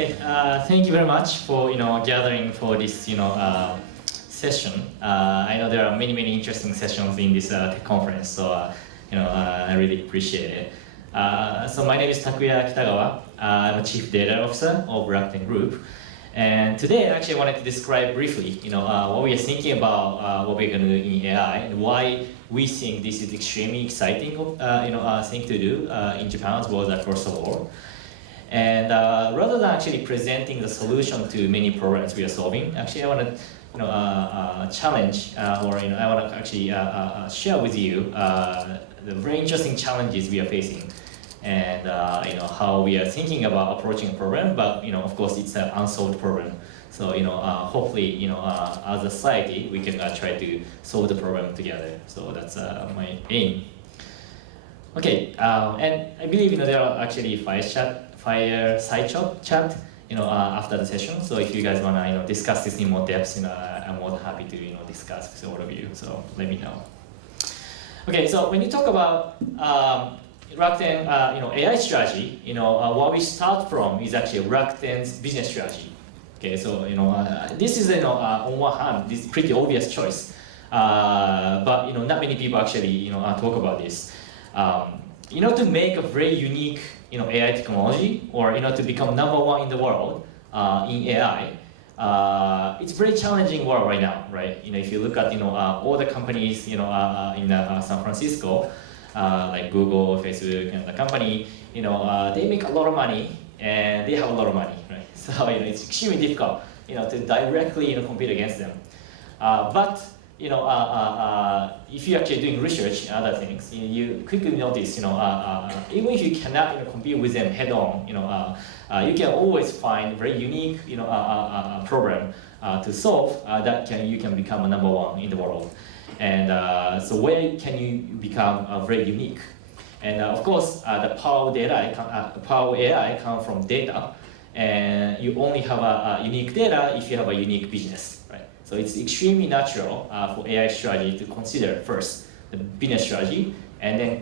Okay, thank you very much for gathering for this session. I know there are many interesting sessions in this tech conference, so I really appreciate it. So my name is Takuya Kitagawa. I'm a Chief Data Officer of Rakuten Group, and today actually I wanted to describe briefly what we are thinking about what we're going to do in AI and why we think this is extremely exciting thing to do in Japan as well as across the world. And rather than actually presenting the solution to many problems we are solving, actually I want to challenge I want to actually share with you the very interesting challenges we are facing, and how we are thinking about approaching a problem. But of course, it's an unsolved problem. So hopefully as a society we can try to solve the problem together. So that's my aim. Okay, and I believe there are actually fireside chat after the session. So if you guys want to discuss this in more depth, I'm more than happy to discuss with all of you. So let me know. Okay, so when you talk about Rakuten AI strategy, what we start from is actually Rakuten's business strategy. Okay, so this is on one hand, this is pretty obvious choice, but not many people actually talk about this. To make a very unique AI technology, or to become #1 in the world in AI, it's a very challenging world right now, right? If you look at all the companies in San Francisco, like Google, Facebook, and the company, they make a lot of money and they have a lot of money, right? So it's extremely difficult to directly compete against them. But if you're actually doing research and other things, you quickly notice, even if you cannot compete with them head on, you can always find very unique, problem to solve that you can become a #1 in the world. And so where can you become very unique? And of course, the power AI comes from data, and you only have a unique data if you have a unique business, right? So it's extremely natural for AI strategy to consider first the business strategy, and then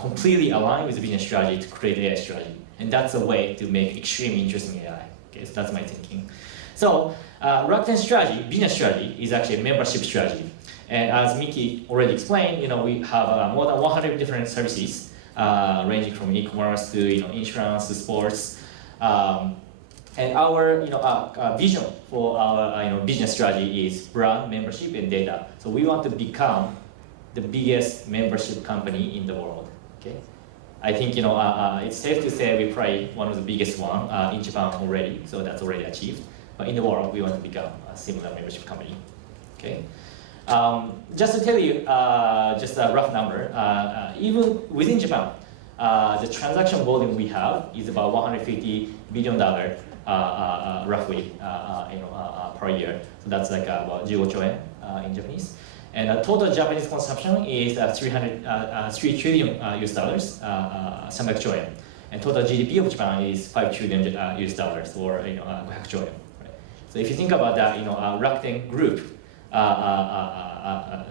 completely align with the business strategy to create AI strategy. And that's a way to make extremely interesting AI. Okay, so that's my thinking. So Rakuten strategy, business strategy, is actually a membership strategy. And as Miki already explained, we have more than 100 different services, ranging from e-commerce to insurance to sports. And our vision for our business strategy is brand, membership, and data. So we want to become the biggest membership company in the world. Okay, I think it's safe to say we're probably one of the biggest one in Japan already. So that's already achieved. But in the world, we want to become a similar membership company. Okay. Just to tell you, just a rough number, even within Japan, the transaction volume we have is about $150 billion roughly per year. So that's like about 15 trillion in Japanese. And the total Japanese consumption is $3 trillion US dollars, 300 trillion. And total GDP of Japan is $5 trillion US dollars, or 500 trillion. Right? So if you think about that, Rakuten Group,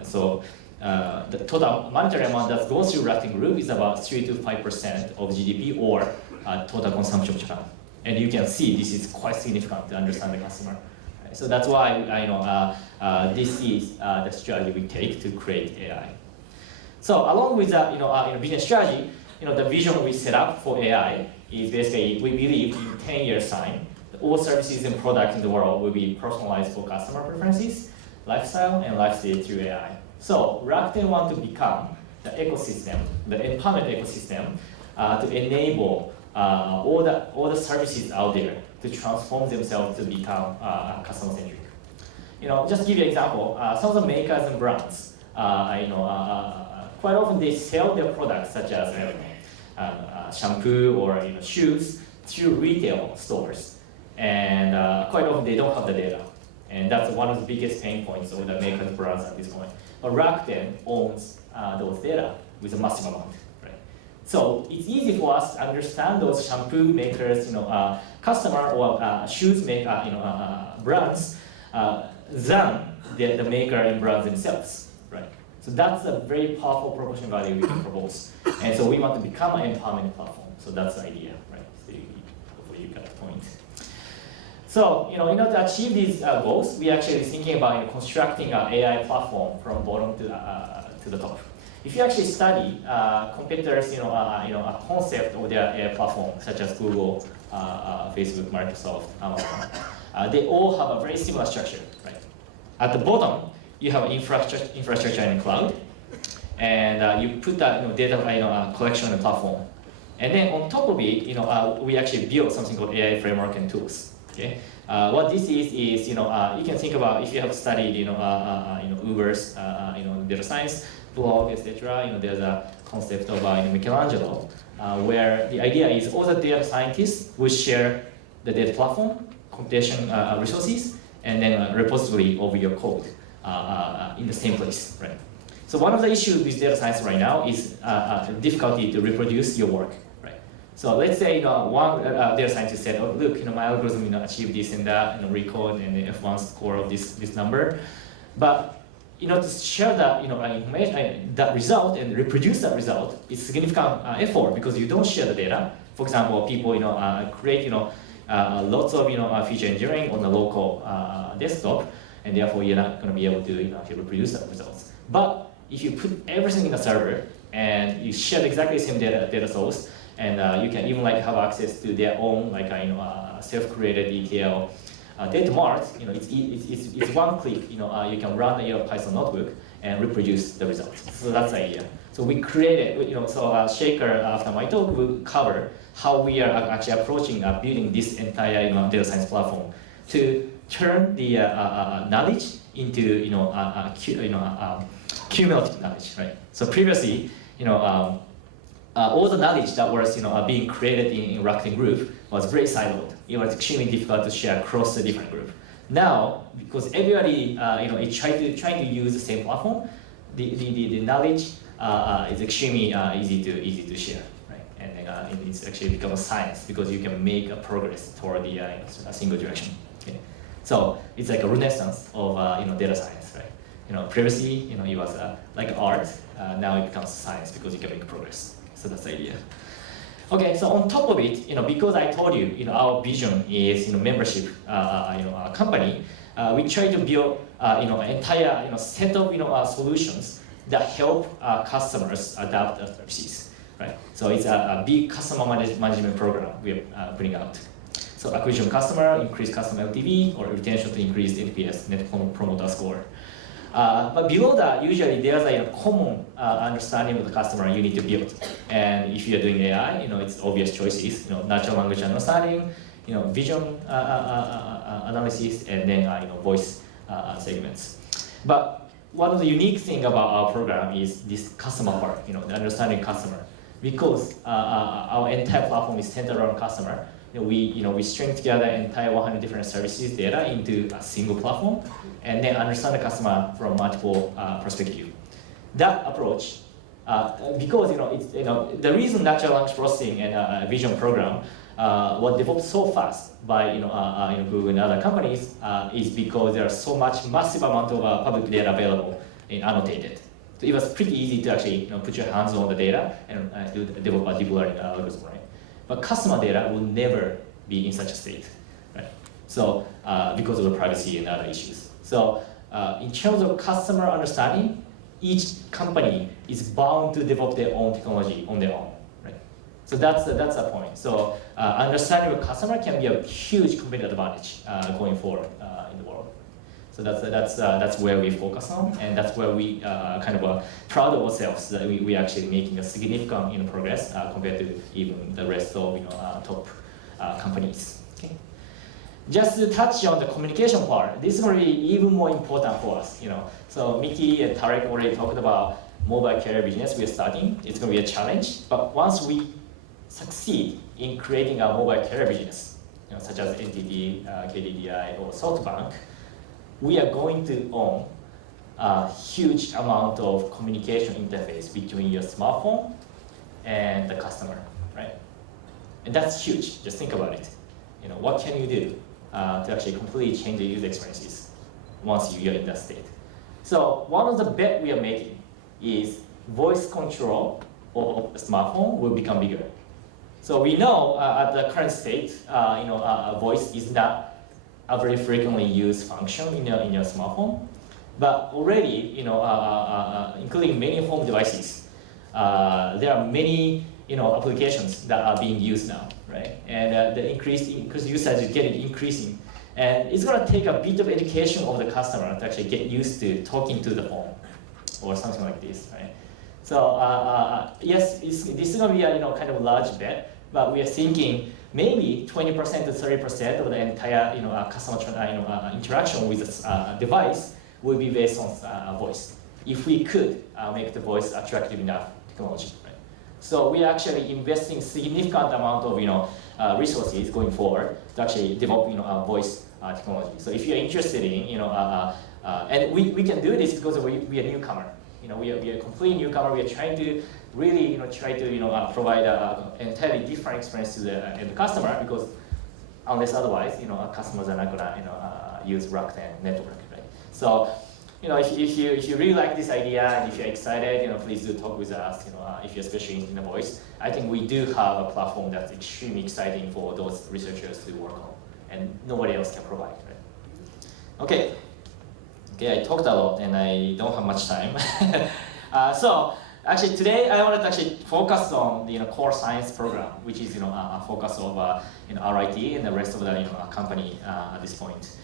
so the total monetary amount that goes through Rakuten Group is about 3 to 5% of GDP, or total consumption of Japan. And you can see this is quite significant to understand the customer. Right? So that's why this is the strategy we take to create AI. So along with that, business strategy, the vision we set up for AI is basically, we believe in 10 years time, all services and products in the world will be personalized for customer preferences, lifestyle, and lifestyle through AI. So Rakuten want to become the ecosystem, the empowerment ecosystem, to enable all the services out there to transform themselves to become customer-centric. Just to give you an example, some of the makers and brands, quite often they sell their products such as shampoo or shoes through retail stores, and quite often they don't have the data. And that's one of the biggest pain points of the makers and brands at this point. But Rakuten owns those data with a massive amount, right? So it's easy for us to understand those shampoo makers, customer or shoes brands than the maker and brands themselves, right? So that's a very powerful proposition value we can propose. And so we want to become an empowerment platform. So that's the idea, right? So hopefully you got the point. So, in order to achieve these goals, we actually thinking about constructing an AI platform from bottom to the top. If you actually study competitors, a concept of their AI platform, such as Google, Facebook, Microsoft, Amazon, they all have a very similar structure, right? At the bottom, you have infrastructure in the cloud, and you put that data collection on the platform. And then on top of it, we actually built something called AI framework and tools. Okay, what this is you can think about if you have studied Uber's data science blog, etc. There's a concept of Michelangelo, where the idea is all the data scientists will share the data platform, computation resources, and then repository of your code in the same place, right? So one of the issues with data science right now is difficulty to reproduce your work, right? So let's say one data scientist said, oh, look, my algorithm achieved this and that, record and the F1 score of this number, but to share that information, that result and reproduce that result is significant effort because you don't share the data. For example, people create lots of feature engineering on the local desktop, and therefore you're not going to be able to actually reproduce that results. But if you put everything in a server and you share exactly the same data source, and you can even have access to their own self-created ETL data mart, it's one click. You can run your Python notebook and reproduce the results. So that's the idea. So we created, Shaker after my talk will cover how we are actually approaching building this entire data science platform to turn the knowledge into cumulative knowledge, right? So previously, all the knowledge that was being created in Rakuten group was very siloed. It was extremely difficult to share across the different group. Now, because everybody is trying to use the same platform, the knowledge is extremely easy to share, right? And it's actually become a science because you can make a progress toward a single direction. Okay? So it's like a renaissance of data science, right? Previously, it was like art. Now it becomes science because you can make progress. So that's the idea. Okay, so on top of it, because I told you, our vision is membership, company. We try to build, an entire, set of solutions that help customers adapt the services, right? So it's a big customer management program we are putting out. So acquisition customer, increase customer LTV, or retention to increase NPS, Net Promoter Score. But below that, usually there's a common understanding of the customer you need to build. And if you're doing AI, it's obvious choices. Natural language understanding, vision analysis, and then voice segments. But one of the unique thing about our program is this customer part. The understanding customer, because our entire platform is centered around customer. We string together entire 100 different services data into a single platform, and then understand the customer from multiple perspectives. That approach, because it's the reason natural language processing and vision program was developed so fast by Google and other companies is because there are so much massive amount of public data available and annotated. So it was pretty easy to actually put your hands on the data and develop a deep learning algorithm, right? But customer data will never be in such a state, right? So because of the privacy and other issues. So in terms of customer understanding, each company is bound to develop their own technology on their own, right? So that's the point. So understanding your customer can be a huge competitive advantage going forward in the world. So that's where we focus on, and that's where we kind of proud of ourselves that we actually making a significant progress compared to even the rest of top companies. Okay. Just to touch on the communication part, this is going to be even more important for us. So Mickey and Tarek already talked about mobile carrier business we're starting. It's going to be a challenge, but once we succeed in creating a mobile carrier business, such as NTT, KDDI, or SoftBank, we are going to own a huge amount of communication interface between your smartphone and the customer, right? And that's huge. Just think about it. What can you do to actually completely change the user experiences once you're in that state? So one of the bet we are making is voice control of the smartphone will become bigger. So we know at the current state, voice is not a very frequently used function in your smartphone. But already, including many home devices, there are many applications that are being used now, right? And the increased usage is getting increasing. And it's going to take a bit of education of the customer to actually get used to talking to the phone or something like this, right? So yes, this is going to be a kind of large bet, but we are thinking maybe 20% to 30% of the entire customer interaction with a device will be based on voice. If we could make the voice attractive enough technology, right? So we are actually investing significant amount of resources going forward to actually develop voice technology. So if you're interested in and we can do this because we are newcomer. We are a complete newcomer. We are trying to really provide an entirely different experience to the end customer, because unless otherwise our customers are not gonna use Rakuten network, right? So if you really like this idea and if you're excited, please do talk with us. If you're especially in the voice, I think we do have a platform that's extremely exciting for those researchers to work on, and nobody else can provide, right? Okay, I talked a lot and I don't have much time. So actually today I wanted to actually focus on the core science program, which is a focus of RIT and the rest of the company at this point.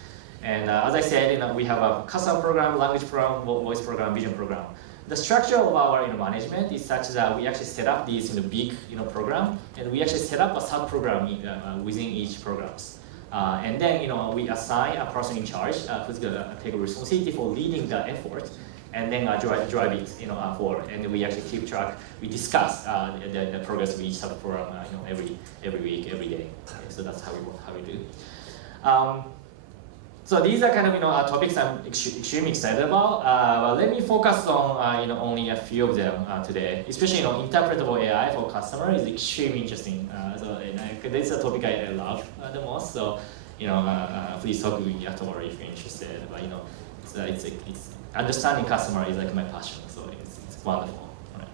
And as I said, we have a custom program, language program, voice program, vision program. The structure of our management is such that we actually set up these big program, and we actually set up a sub-program within each programs. And then we assign a person in charge who's going to take responsibility for leading the effort, and then drive it forward. And we actually keep track. We discuss the progress of each sub-program every week, every day. Okay, so that's how we do. So these are kind of topics I'm extremely excited about. But let me focus on only a few of them today. Especially interpretable AI for customer is extremely interesting. This is a topic I love the most. So please talk with me afterward if you're interested. But it's understanding customer is like my passion. So it's wonderful. Right.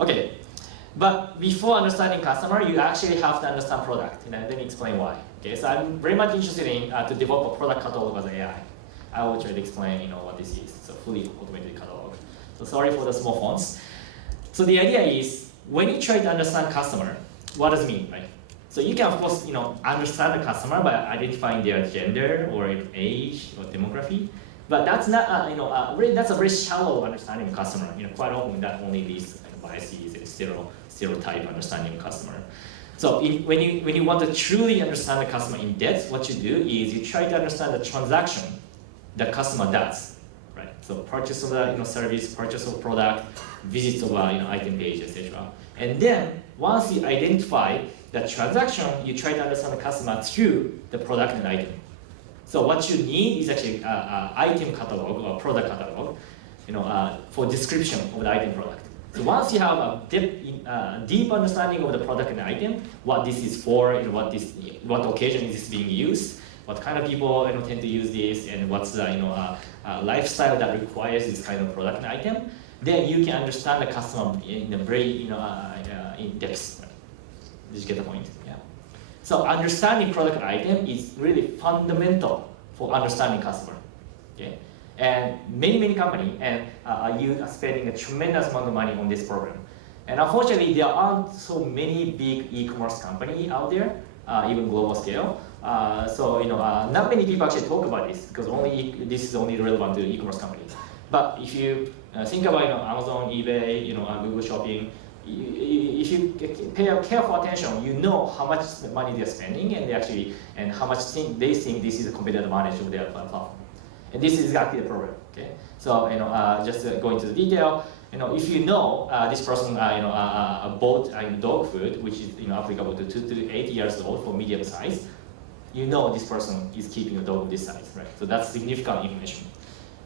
Okay. But before understanding customer, you actually have to understand product. Let me explain why. Okay, so I'm very much interested in to develop a product catalog as AI. I will try to explain what this is. So fully automated catalog. So sorry for the small fonts. So the idea is when you try to understand customer, what does it mean, right? So you can of course understand the customer by identifying their gender or age or demography. But that's not that's a very shallow understanding of customer. Quite often that only leads to biases and stereotype understanding of customer. So when you want to truly understand the customer in depth, what you do is you try to understand the transaction the customer does, right? So purchase of the service, purchase of product, visits of item page, etc. And then once you identify the transaction, you try to understand the customer through the product and item. So what you need is actually item catalog or product catalog, for description of the item product. So once you have a deep understanding of the product and item, what this is for, what occasion is this being used, what kind of people tend to use this, and what's the lifestyle that requires this kind of product and item, then you can understand the customer in a very in depth. Did you get the point? Yeah. So understanding product and item is really fundamental for understanding customer. Okay. And many companies are spending a tremendous amount of money on this program. And unfortunately, there aren't so many big e-commerce companies out there, even global scale. So not many people actually talk about this because this is only relevant to e-commerce companies. But if you think about Amazon, eBay, Google Shopping, if you pay careful attention, you know how much money they're spending and how much they think this is a competitive advantage of their platform. And this is exactly the problem. Okay, so just going into the detail, if this person bought dog food, which is applicable to 2 to 8 years old for medium size, this person is keeping a dog of this size, right? So that's significant information.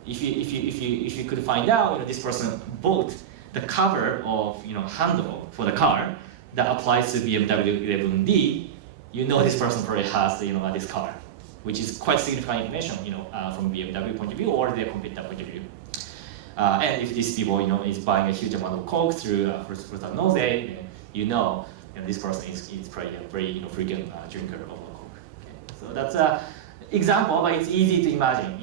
If you could find out this person bought the cover of handle for the car that applies to BMW 11D, this person probably has this car, which is quite significant information, from BMW point of view or their competitor point of view. And if these people, is buying a huge amount of Coke through first nose, this person is probably a very frequent drinker of Coke. Okay. So that's example, but it's easy to imagine.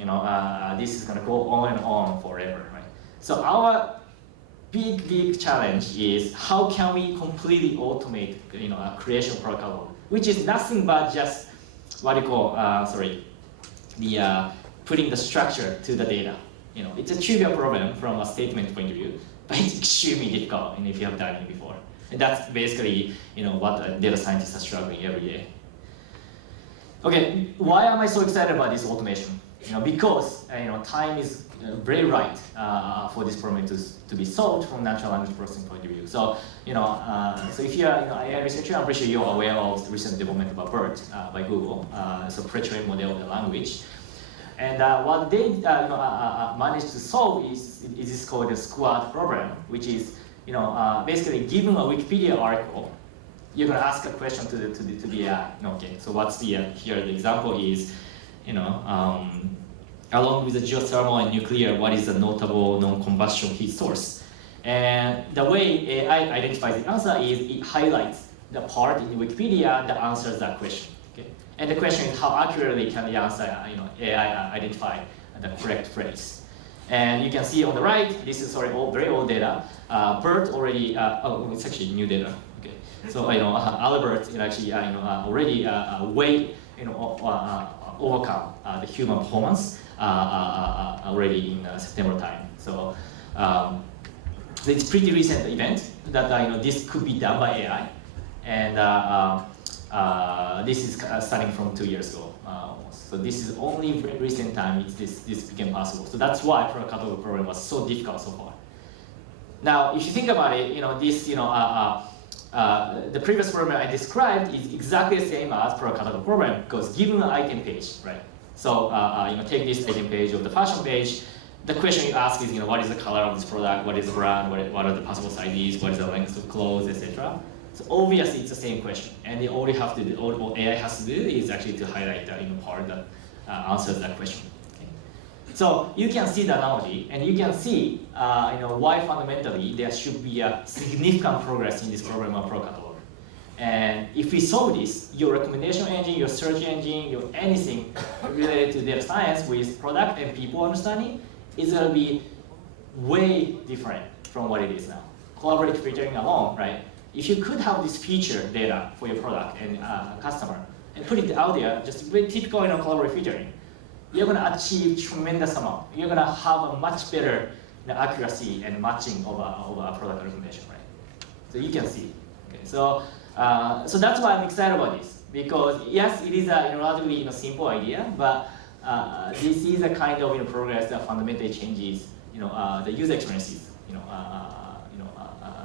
This is going to go on and on forever, right? So our big challenge is how can we completely automate, a creation product catalog, which is nothing but just what you call, putting the structure to the data. It's a trivial problem from a statement point of view, but it's extremely difficult, if you have done it before. And that's basically, what data scientists are struggling every day. Okay, why am I so excited about this automation? Because time is very right for this problem to be solved from natural language processing point of view. So, so if you're an AI researcher, I'm pretty sure you're aware of the recent development about BERT by Google, so pre-trained model of the language. And what they managed to solve is this called the squad problem, which is basically given a Wikipedia article, you're going to ask a question to the AI. Okay, so what's here the example is, along with the geothermal and nuclear, what is the notable non-combustion heat source? And the way AI identifies the answer is it highlights the part in Wikipedia that answers that question. Okay? And the question is how accurately can the answer, AI identify the correct phrase? And you can see on the right, this is very old data. BERT already, it's actually new data. Okay, so Albert actually already way overcome the human performance already in September time. So it's pretty recent event that this could be done by AI, and this is starting from 2 years ago. So this is only very recent time this became possible. So that's why product catalog program was so difficult so far. Now, if you think about it, the previous program I described is exactly the same as product catalog program because given an item page, right? So take this item page of the fashion page. The question you ask is, what is the color of this product? What is the brand? What are the possible sizes? What is the length of clothes, etc. So obviously it's the same question, and all you have to do, all AI has to do is actually to highlight the part that answers that question. Okay? So you can see the analogy, and you can see why fundamentally there should be a significant progress in this program of product catalog. And if we solve this, your recommendation engine, your search engine, your anything related to data science with product and people understanding is going to be way different from what it is now. Collaborative filtering alone, right? If you could have this feature data for your product and customer and put it out there, just very typical collaborative filtering, you're going to achieve tremendous amount. You're going to have a much better accuracy and matching of a product recommendation, right? So you can see. Okay, so that's why I'm excited about this because yes, it is a relatively simple idea, but this is a kind of progress that fundamentally changes the user experiences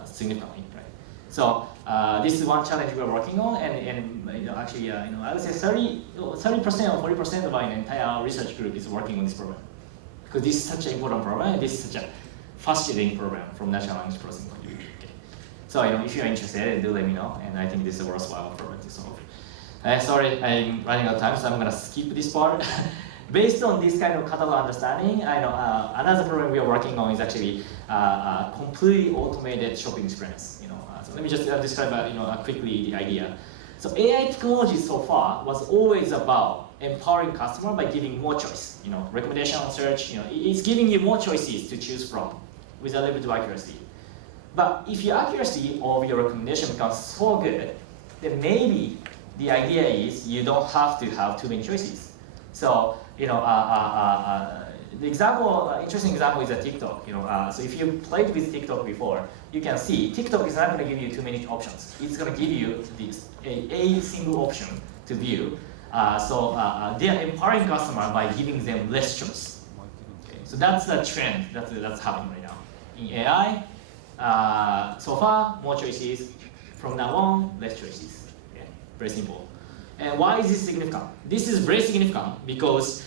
significantly, right? So this is one challenge we are working on, and actually, I would say 30% or 40% of our entire research group is working on this program because this is such an important program, and this is such a fascinating program from natural language processing point of view. Okay. So if you are interested, do let me know, and I think this is a worthwhile program to solve. Sorry, I'm running out of time, so I'm gonna skip this part. Based on this kind of catalog understanding, I know another program we are working on is actually completely automated shopping experience. So let me just describe quickly the idea. So AI technology so far was always about empowering customer by giving more choice. Recommendation on search. It's giving you more choices to choose from with a little bit of accuracy. But if your accuracy of your recommendation becomes so good, then maybe the idea is you don't have to have too many choices. So the example, interesting example is a TikTok. So if you played with TikTok before, you can see TikTok is not going to give you too many options. It's going to give you a single option to view. So they are empowering customer by giving them less choice. Okay, so that's the trend that's happening right now in AI. So far, more choices. From now on, less choices. Okay, very simple. And why is this significant? This is very significant because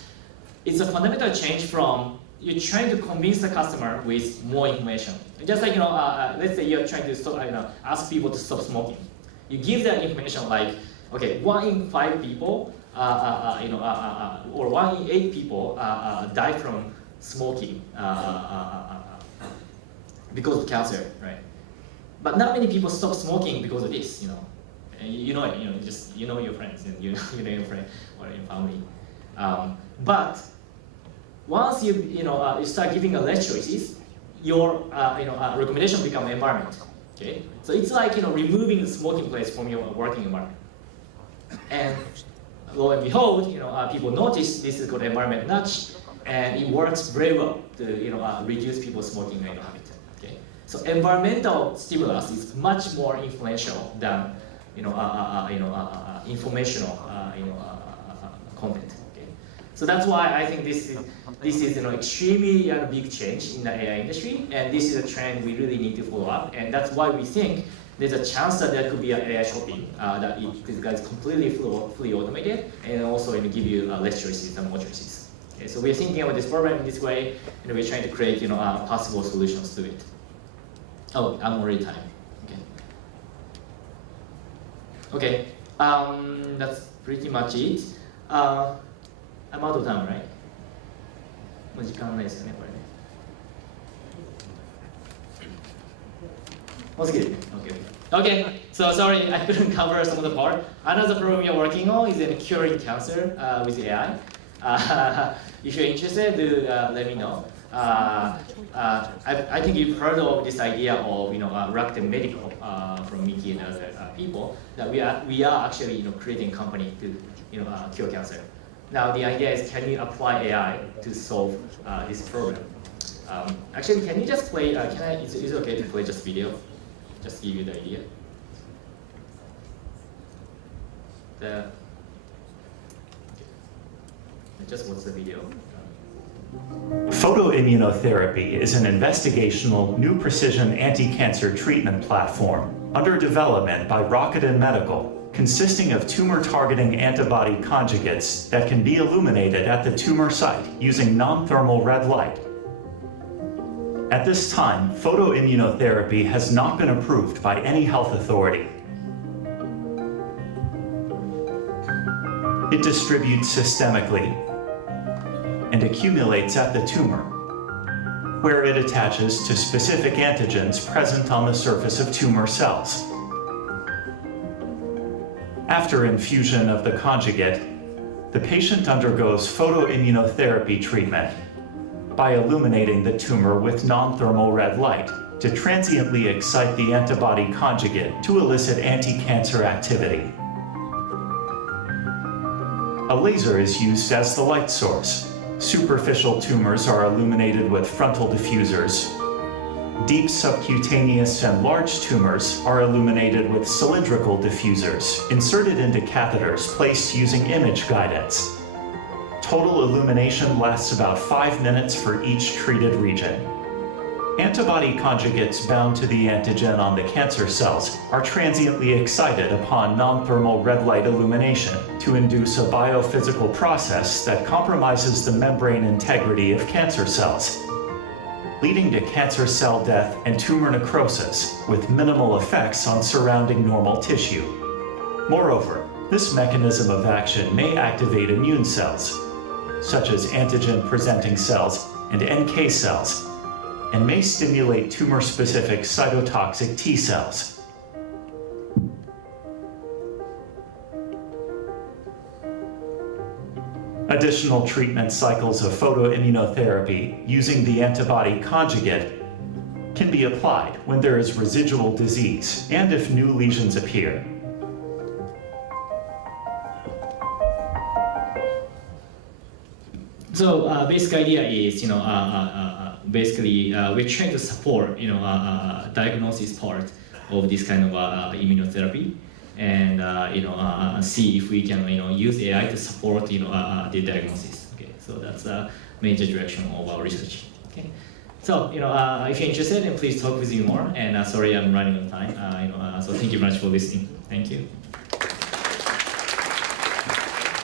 it's a fundamental change from you're trying to convince the customer with more information. Just like let's say you're trying to stop, ask people to stop smoking. You give them information like, okay, 1 in 5 people, or 1 in 8 people die from smoking because of cancer, right? But not many people stop smoking because of this, And you know it, just your friends and you know your friend or your family. But once you start giving less choices, your recommendation become environment. Okay, so it's like removing the smoking place from your working environment. And lo and behold, people notice this is called environment nudge, and it works very well to reduce people's smoking habit. Okay, so environmental stimulus is much more influential than informational content. Okay, so that's why I think this is extremely big change in the AI industry, and this is a trend we really need to follow up, and that's why we think there's a chance that there could be an AI shopping that is completely fully automated, and also give you less choices and more choices. Okay, so we're thinking about this problem in this way, and we're trying to create possible solutions to it. Oh, I'm already time. Okay, that's pretty much it. I'm out of time, right? もう時間ないですよね、これね。もうすぐですね。Okay, so sorry, I couldn't cover some of the part. Another problem you're working on is in curing cancer with AI. If you're interested, do let me know. I think you've heard of this idea of Rakuten Medical from Miki and other people, that we are actually creating a company to cure cancer. Now the idea is, can you apply AI to solve this problem? Actually, can you just play? Is it okay to play just video? Just give you the idea. Just watch the video. Photoimmunotherapy is an investigational new precision anti-cancer treatment platform under development by Rakuten Medical, consisting of tumor-targeting antibody conjugates that can be illuminated at the tumor site using non-thermal red light. At this time, photoimmunotherapy has not been approved by any health authority. It distributes systemically and accumulates at the tumor, where it attaches to specific antigens present on the surface of tumor cells. After infusion of the conjugate, the patient undergoes photoimmunotherapy treatment by illuminating the tumor with non-thermal red light to transiently excite the antibody conjugate to elicit anti-cancer activity. A laser is used as the light source. Superficial tumors are illuminated with frontal diffusers. Deep subcutaneous and large tumors are illuminated with cylindrical diffusers inserted into catheters placed using image guidance. Total illumination lasts about 5 minutes for each treated region. Antibody conjugates bound to the antigen on the cancer cells are transiently excited upon non-thermal red light illumination to induce a biophysical process that compromises the membrane integrity of cancer cells, leading to cancer cell death and tumor necrosis with minimal effects on surrounding normal tissue. Moreover, this mechanism of action may activate immune cells, such as antigen-presenting cells and NK cells, and may stimulate tumor-specific cytotoxic T cells. Additional treatment cycles of photoimmunotherapy using the antibody conjugate can be applied when there is residual disease and if new lesions appear. So basic idea is, basically we're trying to support, diagnosis part of this kind of immunotherapy, and see if we can, use AI to support, the diagnosis. Okay, so that's a major direction of our research. Okay, so if you're interested, then please talk with you more. And sorry, I'm running out of time. So thank you very much for listening. Thank you.